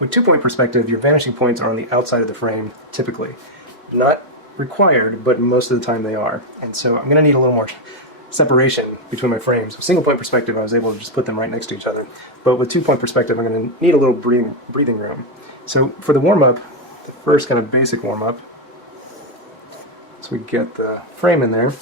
With 2-point perspective, your vanishing points are on the outside of the frame, typically. Not required, but most of the time they are. And so I'm going to need a little more separation between my frames. With single-point perspective, I was able to just put them right next to each other. But with 2-point perspective, I'm going to need a little breathing room. So for the warm-up, the first kind of basic warm-up, so we get the frame in there,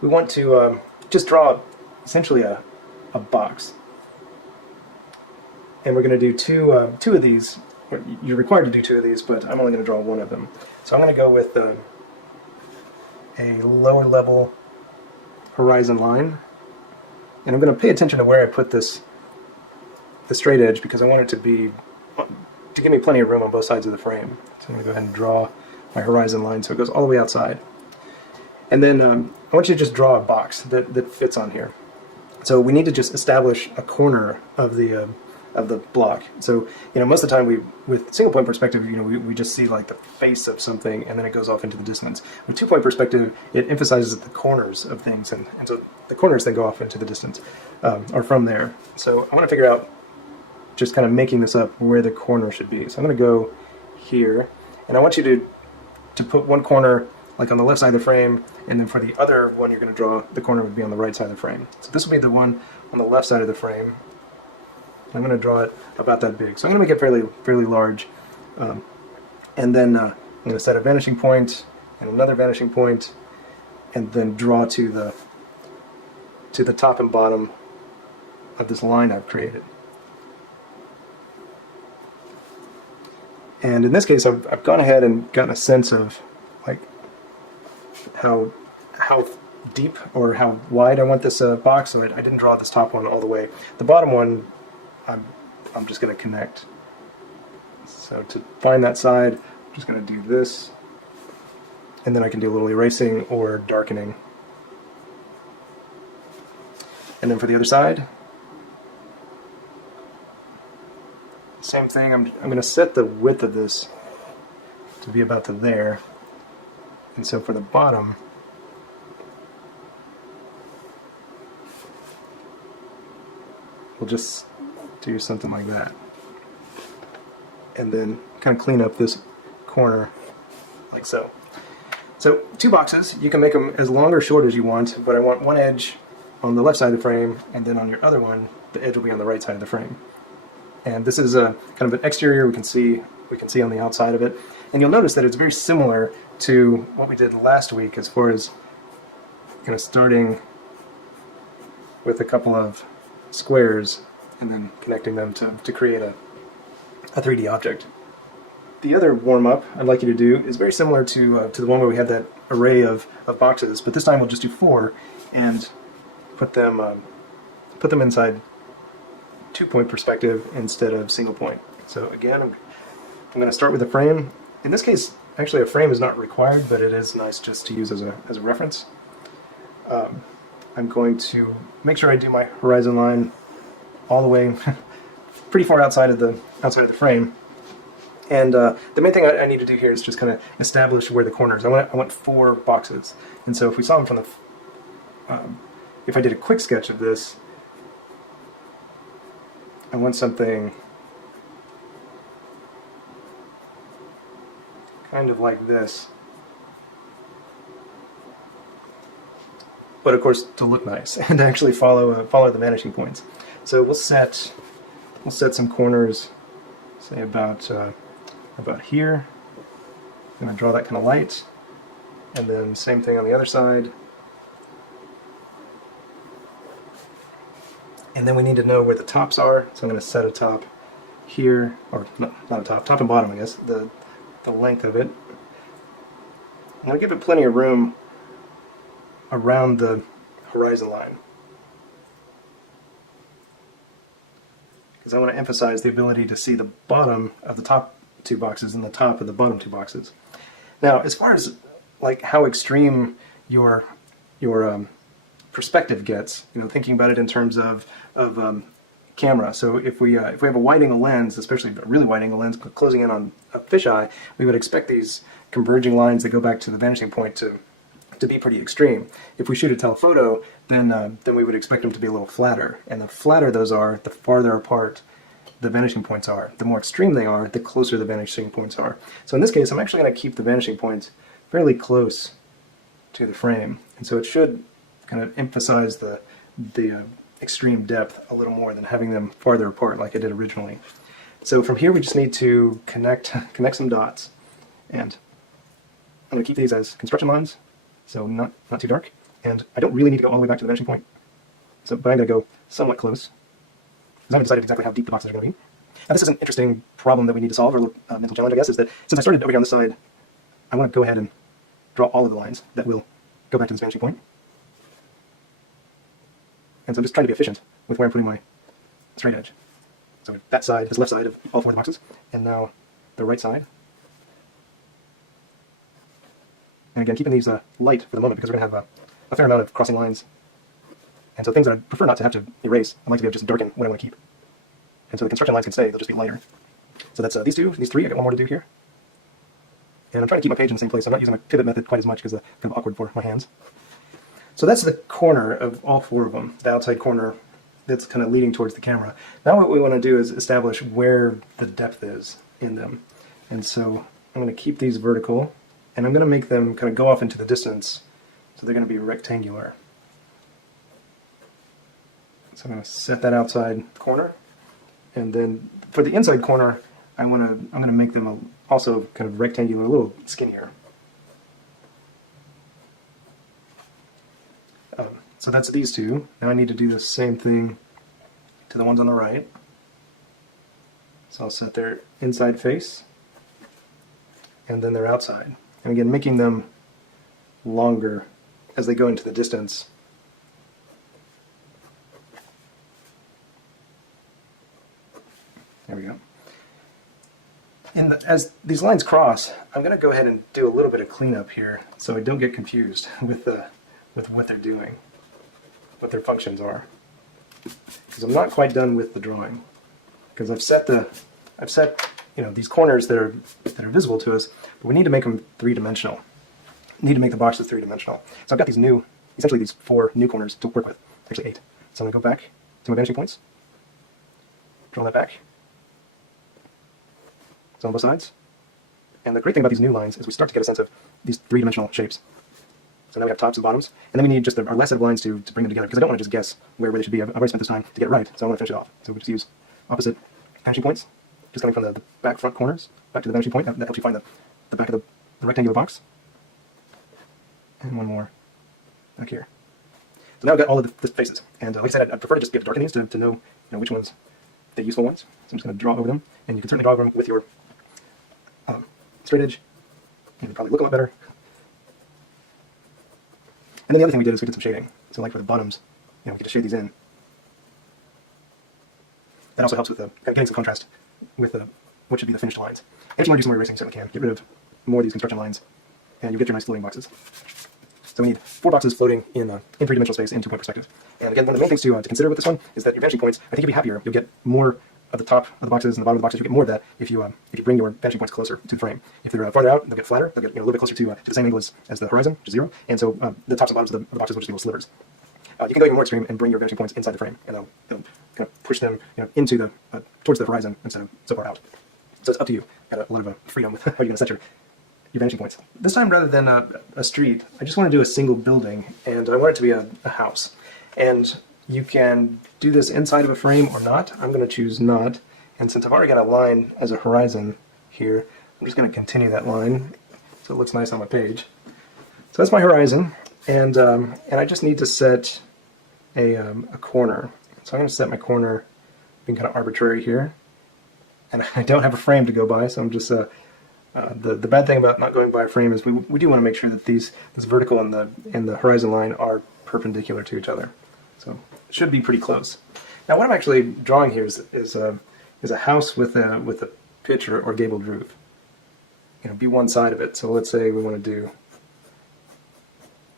we want to just draw essentially a box. And we're going to do two of these. You're required to do 2 of these, but I'm only going to draw 1 of them. So I'm going to go with a lower level horizon line, and I'm going to pay attention to where I put the straight edge, because I want it to give me plenty of room on both sides of the frame. So I'm going to go ahead and draw my horizon line so it goes all the way outside. And then I want you to just draw a box that fits on here. So we need to just establish a corner of the block. So, most of the time with single point perspective, we just see like the face of something and then it goes off into the distance. With 2-point perspective, it emphasizes the corners of things, and so the corners then go off into the distance, or from there. So I want to figure out, just kind of making this up, where the corner should be. So I'm going to go here, and I want you to put one corner like on the left side of the frame, and then for the other one you're going to draw, the corner would be on the right side of the frame. So this will be the one on the left side of the frame. I'm going to draw it about that big. So I'm going to make it fairly large. And then I'm going to set a vanishing point and another vanishing point, and then draw to the top and bottom of this line I've created. And in this case, I've gone ahead and gotten a sense of like how deep or how wide I want this box, so I didn't draw this top one all the way. The bottom one, I'm just going to connect. So to find that side, I'm just going to do this, and then I can do a little erasing or darkening. And then for the other side, same thing. I'm going to set the width of this to be about to there, and so for the bottom, we'll just do something like that, and then kind of clean up this corner like so. So 2 boxes, you can make them as long or short as you want, but I want one edge on the left side of the frame, and then on your other one, the edge will be on the right side of the frame. And this is a kind of an exterior we can see on the outside of it, and you'll notice that it's very similar to what we did last week, as far as kind of starting with a couple of squares and then connecting them to create a 3D object. The other warm-up I'd like you to do is very similar to the one where we had that array of boxes, but this time we'll just do 4 and put them inside 2-point perspective instead of single point. So again, I'm going to start with a frame. In this case, actually a frame is not required, but it is nice just to use as a reference. I'm going to make sure I do my horizon line all the way pretty far outside of the frame. And the main thing I need to do here is just kind of establish where the corners. I want 4 boxes, and so if we saw them from the, if I did a quick sketch of this, I want something kind of like this, but of course to look nice and to actually follow the vanishing points. So we'll set some corners, say about here. I'm going to draw that kind of light, and then same thing on the other side. And then we need to know where the tops are, so I'm going to set a top here, or not a top and bottom, I guess, the length of it. I'm going to give it plenty of room around the horizon line, because I want to emphasize the ability to see the bottom of the top 2 boxes and the top of the bottom 2 boxes. Now, as far as like how extreme your perspective gets, thinking about it in terms of camera. So if we have a wide-angle lens, especially a really wide-angle lens closing in on a fisheye, we would expect these converging lines that go back to the vanishing point to be pretty extreme. If we shoot a telephoto, then we would expect them to be a little flatter. And the flatter those are, the farther apart the vanishing points are. The more extreme they are, the closer the vanishing points are. So in this case, I'm actually going to keep the vanishing points fairly close to the frame, and so it should kind of emphasize the extreme depth a little more than having them farther apart like I did originally. So from here we just need to connect some dots, and I'm going to keep these as construction lines, so not too dark, and I don't really need to go all the way back to the vanishing point, but I'm going to go somewhat close, because I haven't decided exactly how deep the boxes are going to be. Now this is an interesting problem that we need to solve, or a mental challenge I guess, is that since I started over here on the side, I want to go ahead and draw all of the lines that will go back to this vanishing point. And so I'm just trying to be efficient with where I'm putting my straight edge. So that side is the left side of all 4 of the boxes, and now the right side. And again, keeping these light for the moment because we're going to have a fair amount of crossing lines. And so things that I prefer not to have to erase, I like to be able to just darken what I want to keep. And so the construction lines can stay, they'll just be lighter. So that's these 3, I got one more to do here. And I'm trying to keep my page in the same place. I'm not using my pivot method quite as much because it's kind of awkward for my hands. So that's the corner of all 4 of them, the outside corner that's kind of leading towards the camera. Now what we want to do is establish where the depth is in them. And so I'm going to keep these vertical, and I'm going to make them kind of go off into the distance, so they're going to be rectangular. So I'm going to set that outside corner, and then for the inside corner, I'm going to make them also kind of rectangular, a little skinnier. So that's these 2. Now I need to do the same thing to the ones on the right. So I'll set their inside face and then their outside. And again, making them longer as they go into the distance. There we go. As these lines cross, I'm going to go ahead and do a little bit of cleanup here so I don't get confused with what they're doing, what their functions are. Because I'm not quite done with the drawing. Because I've set these corners that are visible to us, but we need to make them 3-dimensional. We need to make the boxes 3-dimensional. So I've got essentially these 4 new corners to work with. Actually 8. So I'm going to go back to my vanishing points, draw that back. So on both sides. And the great thing about these new lines is we start to get a sense of these 3-dimensional shapes. So now we have tops and bottoms, and then we need just our last set of lines to bring them together, because I don't want to just guess where they should be. I've already spent this time to get it right, so I want to finish it off. So we just use opposite vanishing points, just coming from the back front corners, back to the vanishing point. That helps you find the back of the rectangular box. And one more back here. So now I've got all of the faces, and like I said, I'd prefer to just give darken these to know which ones the useful ones. So I'm just going to draw over them, and you can certainly draw over them with your straight edge. You can probably look a lot better. And then the other thing we did is we did some shading. So like for the bottoms, we get to shade these in. That also helps with getting some contrast with what should be the finished lines. And if you want to do some more erasing, you certainly can. Get rid of more of these construction lines, and you get your nice floating boxes. So we need 4 boxes floating in 3-dimensional space in 2-point perspective. And again, one of the main things to consider with this one is that your vanishing points, I think you'll be happier. You'll get more of the top of the boxes and the bottom of the boxes. You'll get more of that if you bring your vanishing points closer to the frame. If they're farther out, they'll get flatter. They'll get a little bit closer to the same angle as the horizon, which is 0. And so the tops and bottoms of the boxes will just be little slivers. You can go even more extreme and bring your vanishing points inside the frame, and they'll kind of push them into towards the horizon instead of so far out. So it's up to you. Got a lot of freedom with how you're going to set your vanishing points. This time, rather than a street, I just want to do a single building, and I want it to be a house. And you can do this inside of a frame or not. I'm going to choose not. And since I've already got a line as a horizon here, I'm just going to continue that line so it looks nice on my page. So that's my horizon, and I just need to set a corner. So I'm going to set my corner being kind of arbitrary here. And I don't have a frame to go by, so I'm just the bad thing about not going by a frame is we do want to make sure that this vertical and the horizon line are perpendicular to each other. So it should be pretty close. Now what I'm actually drawing here is a house with a pitch or gabled roof. Be one side of it. So let's say we want to do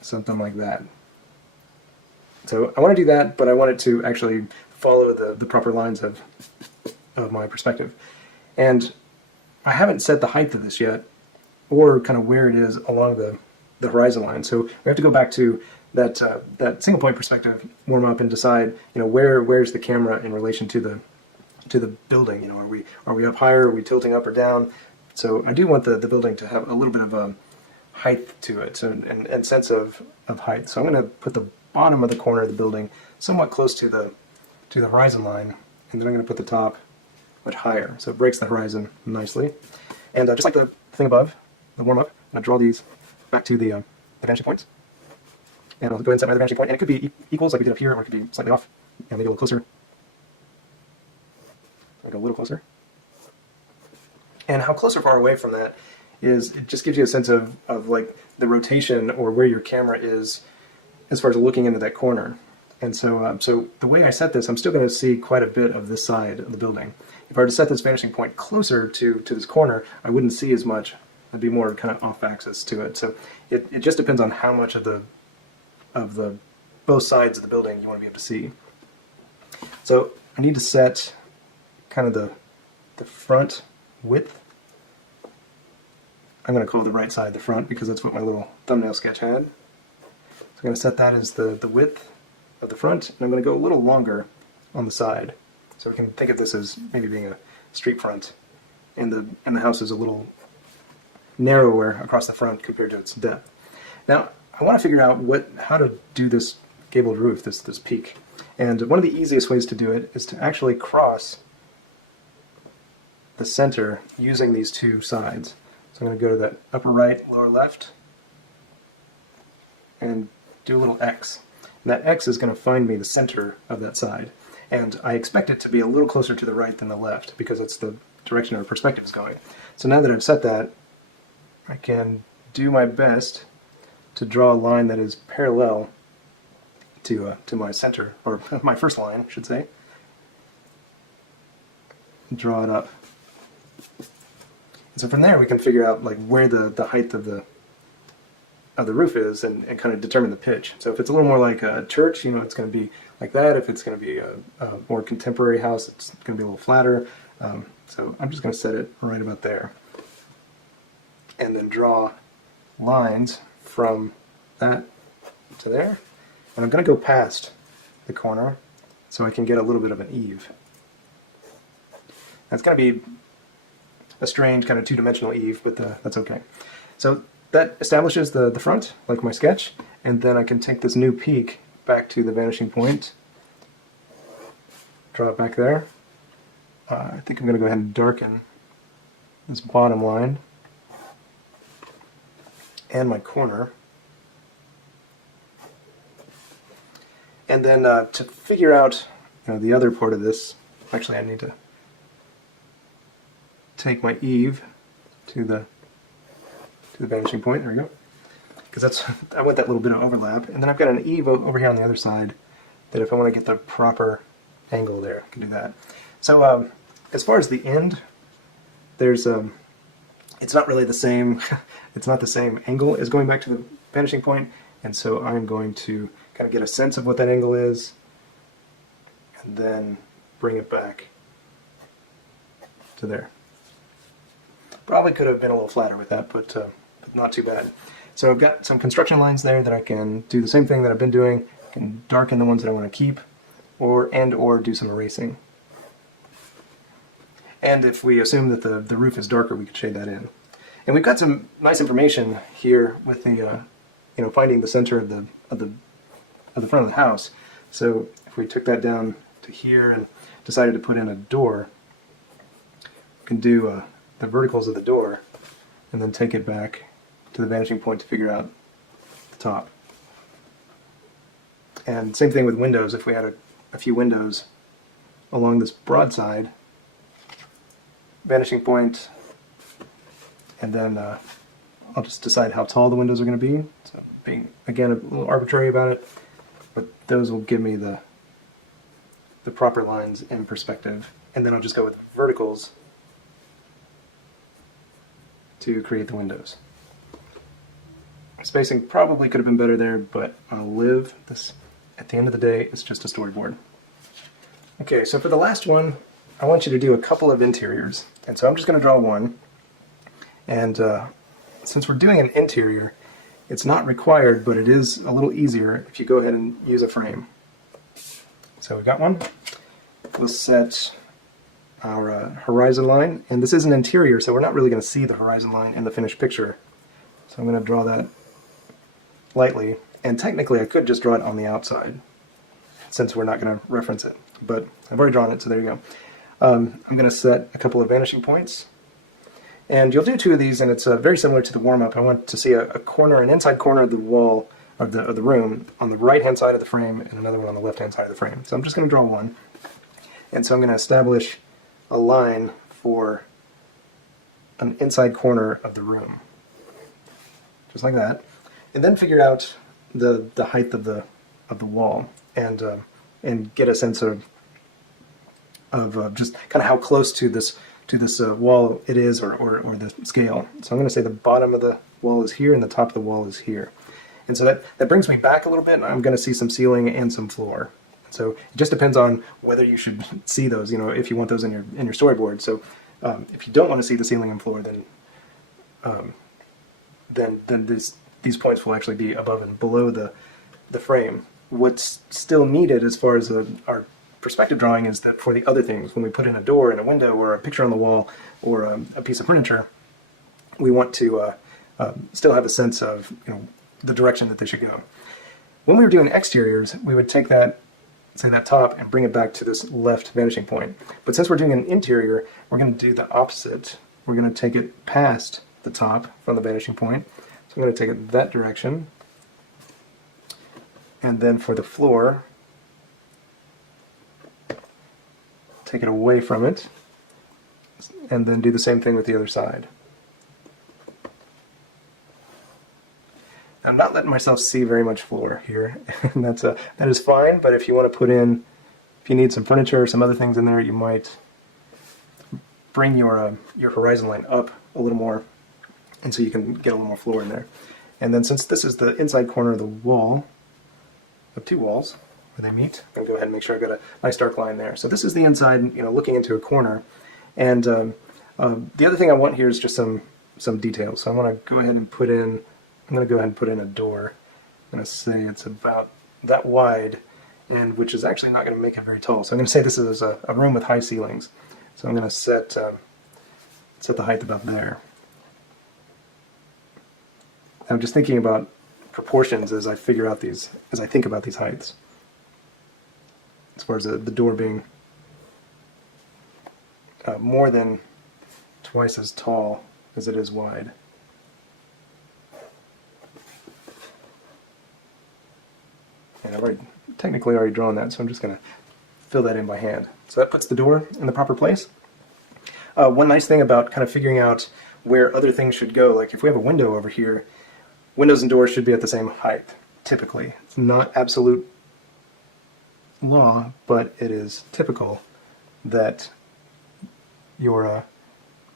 something like that. So I want to do that, but I want it to actually follow the proper lines of my perspective. And I haven't set the height of this yet, or kind of where it is along the horizon line. So we have to go back to that single point perspective, warm up, and decide where's the camera in relation to to the building. You know, are we up higher? Are we tilting up or down? So I do want the building to have a little bit of a height to it, so, and sense of height. So I'm going to put the bottom of the corner of the building somewhat close to the horizon line, and then I'm going to put the top much higher, so it breaks the horizon nicely. And just like the thing above, the warm-up, I'm going to draw these back to the vanishing points. And I'll go ahead and set my other vanishing point, and it could be equals like we did up here, or it could be slightly off, and maybe a little closer. I'll go a little closer. And how close or far away from that is, it just gives you a sense of like the rotation or where your camera is as far as looking into that corner. And so, so the way I set this, I'm still going to see quite a bit of this side of the building. If I were to set this vanishing point closer to this corner, I wouldn't see as much. I'd be more kind of off axis to it. So it just depends on how much of the both sides of the building you want to be able to see. So I need to set kind of the front width. I'm going to call the right side the front because that's what my little thumbnail sketch had. So I'm going to set that as the width of the front, and I'm going to go a little longer on the side. So we can think of this as maybe being a street front, and the house is a little narrower across the front compared to its depth. Now I want to figure out how to do this gabled roof, this peak. And one of the easiest ways to do it is to actually cross the center using these two sides. So I'm going to go to the upper right, lower left, and do a little X. And that X is going to find me the center of that side. And I expect it to be a little closer to the right than the left because it's the direction our perspective is going. So now that I've set that, I can do my best to draw a line that is parallel to my center, or my first line, I should say. Draw it up. So from there we can figure out like where the height of the roof is and kind of determine the pitch. So if it's a little more like a church, you know, it's going to be like that. If it's going to be a more contemporary house, it's going to be a little flatter. So I'm just going to set it right about there. And then draw lines from that to there. And I'm going to go past the corner so I can get a little bit of an eave. That's going to be a strange kind of two-dimensional eave, but that's okay. So that establishes the front, like my sketch, and then I can take this new peak back to the vanishing point, draw it back there. I think I'm going to go ahead and darken this bottom line and my corner. And then to figure out, you know, the other part of this, actually I need to take my eave to the vanishing point. There we go. Because I want that little bit of overlap. And then I've got an eave over here on the other side that if I want to get the proper angle there, I can do that. So as far as the end, there's it's not really the same. It's not the same angle as going back to the vanishing point, and so I'm going to kind of get a sense of what that angle is, and then bring it back to there. Probably could have been a little flatter with that, but not too bad. So I've got some construction lines there that I can do the same thing that I've been doing. I can darken the ones that I want to keep, or do some erasing. And if we assume that the roof is darker, we could shade that in. And we've got some nice information here with the you know, finding the center of the front of the house. So if we took that down to here and decided to put in a door, we can do the verticals of the door and then take it back to the vanishing point to figure out the top. And same thing with windows. If we had a few windows along this broad side, vanishing point, and then I'll just decide how tall the windows are going to be. So being, again, a little arbitrary about it, but those will give me the proper lines in perspective. And then I'll just go with verticals to create the windows. Spacing probably could have been better there, but I'll live. This, at the end of the day, it's just a storyboard. Okay, so for the last one, I want you to do a couple of interiors. And so I'm just going to draw one. And since we're doing an interior, it's not required, but it is a little easier if you go ahead and use a frame. So we've got one. We'll set our horizon line, and this is an interior, so we're not really going to see the horizon line in the finished picture. So I'm going to draw that lightly, and technically I could just draw it on the outside since we're not going to reference it, but I've already drawn it, so there you go. I'm going to set a couple of vanishing points, and you'll do 2 of these, and it's very similar to the warm-up. I want to see a corner, an inside corner of the wall of the room on the right-hand side of the frame, and another one on the left-hand side of the frame. So I'm just going to draw one, and so I'm going to establish a line for an inside corner of the room, just like that, and then figure out the height of the wall, and get a sense of just kind of how close to this wall it is, or the scale. So I'm going to say the bottom of the wall is here and the top of the wall is here, and so that brings me back a little bit. I'm going to see some ceiling and some floor. So it just depends on whether you should see those, if you want those in your storyboard. So if you don't want to see the ceiling and floor, then these points will actually be above and below the frame. What's still needed as far as our perspective drawing is that for the other things, when we put in a door and a window or a picture on the wall or a piece of furniture, we want to still have a sense of the direction that they should go. When we were doing exteriors, we would take that, say that top, and bring it back to this left vanishing point. But since we're doing an interior, we're going to do the opposite. We're going to take it past the top from the vanishing point. So I'm going to take it that direction. And then for the floor, take it away from it, and then do the same thing with the other side. I'm not letting myself see very much floor here, and that is fine, but if you want to if you need some furniture or some other things in there, you might bring your horizon line up a little more, and so you can get a little more floor in there. And then since this is the inside corner of the wall, of 2 walls where they meet, I'm going to go ahead and make sure I've got a nice dark line there. So this is the inside, looking into a corner, and the other thing I want here is just some details. So I want to go ahead and put in a door. I'm going to say it's about that wide, and which is actually not going to make it very tall. So I'm going to say this is a room with high ceilings. So I'm going to set the height about there. I'm just thinking about proportions as I think about these heights. As far as the door being more than twice as tall as it is wide. And I've technically already drawn that, so I'm just going to fill that in by hand. So that puts the door in the proper place. One nice thing about kind of figuring out where other things should go, like if we have a window over here, windows and doors should be at the same height, typically. It's not absolute law, but it is typical that your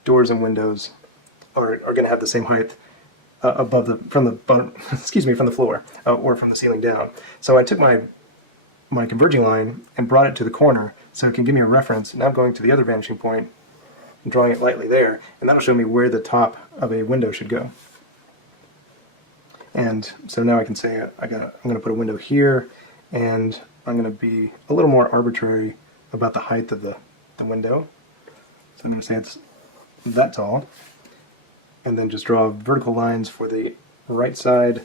doors and windows are going to have the same height from the floor or from the ceiling down. So I took my converging line and brought it to the corner so it can give me a reference. Now I'm going to the other vanishing point and drawing it lightly there, and that'll show me where the top of a window should go. And so now I can say I'm going to put a window here, and I'm going to be a little more arbitrary about the height of the window. So I'm going to say it's that tall, and then just draw vertical lines for the right side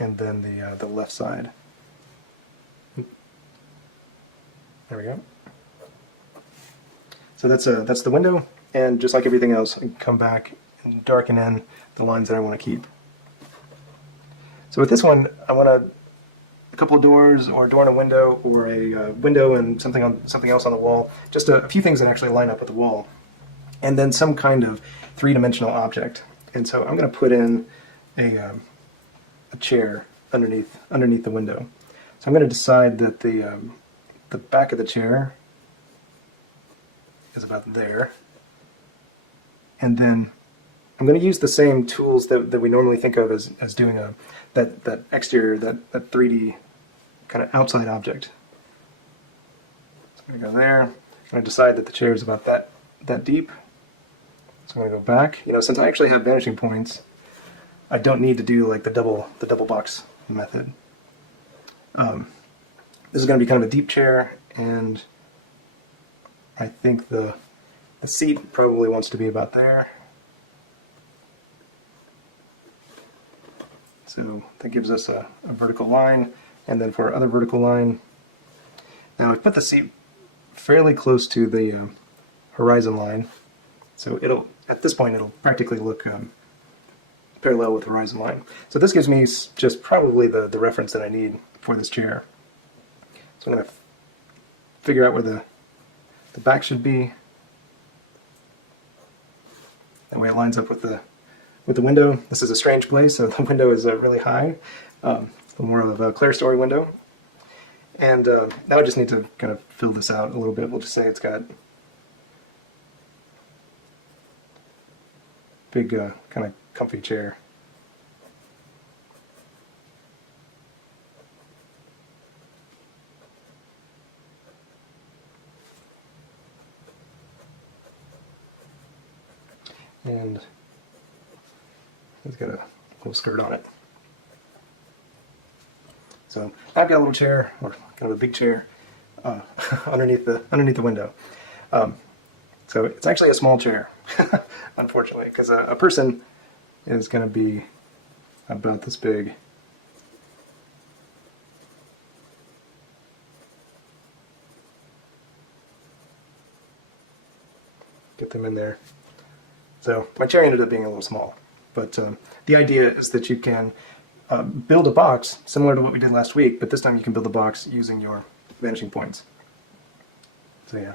and then the left side. There we go. So that's the window, and just like everything else, I can come back and darken in the lines that I want to keep. So with this one, I want a couple of doors, or a door and a window, or a window and something else on the wall. Just a few things that actually line up with the wall, and then some kind of three-dimensional object. And so I'm going to put in a chair underneath the window. So I'm going to decide that the back of the chair is about there, and then I'm going to use the same tools that we normally think of as doing that exterior, that 3D kind of outside object. So I'm going to go there. I'm going to decide that the chair is about that deep. So I'm going to go back. Since I actually have vanishing points, I don't need to do like the double box method. This is going to be kind of a deep chair, and I think the The seat probably wants to be about there. So that gives us a vertical line, and then for our other vertical line, now I've put the seat fairly close to the horizon line, so at this point it'll practically look parallel with the horizon line. So this gives me just probably the reference that I need for this chair. So I'm going to figure out where the back should be. That way it lines up with the window. This is a strange place, so the window is really high, more of a clerestory window. And now I just need to kind of fill this out a little bit. We'll just say it's got big kind of comfy chair. And it's got a little skirt on it. So I've got a little chair, or kind of a big chair, underneath the window. So it's actually a small chair, unfortunately, because a person is going to be about this big. Get them in there. So my chair ended up being a little small, but the idea is that you can build a box similar to what we did last week, but this time you can build a box using your vanishing points. So yeah,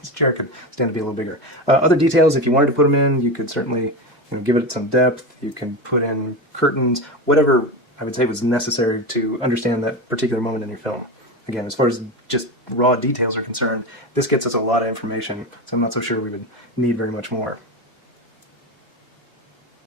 this chair could stand to be a little bigger. Other details, if you wanted to put them in, you could certainly give it some depth. You can put in curtains, whatever I would say was necessary to understand that particular moment in your film. Again, as far as just raw details are concerned, this gets us a lot of information, so I'm not so sure we would need very much more.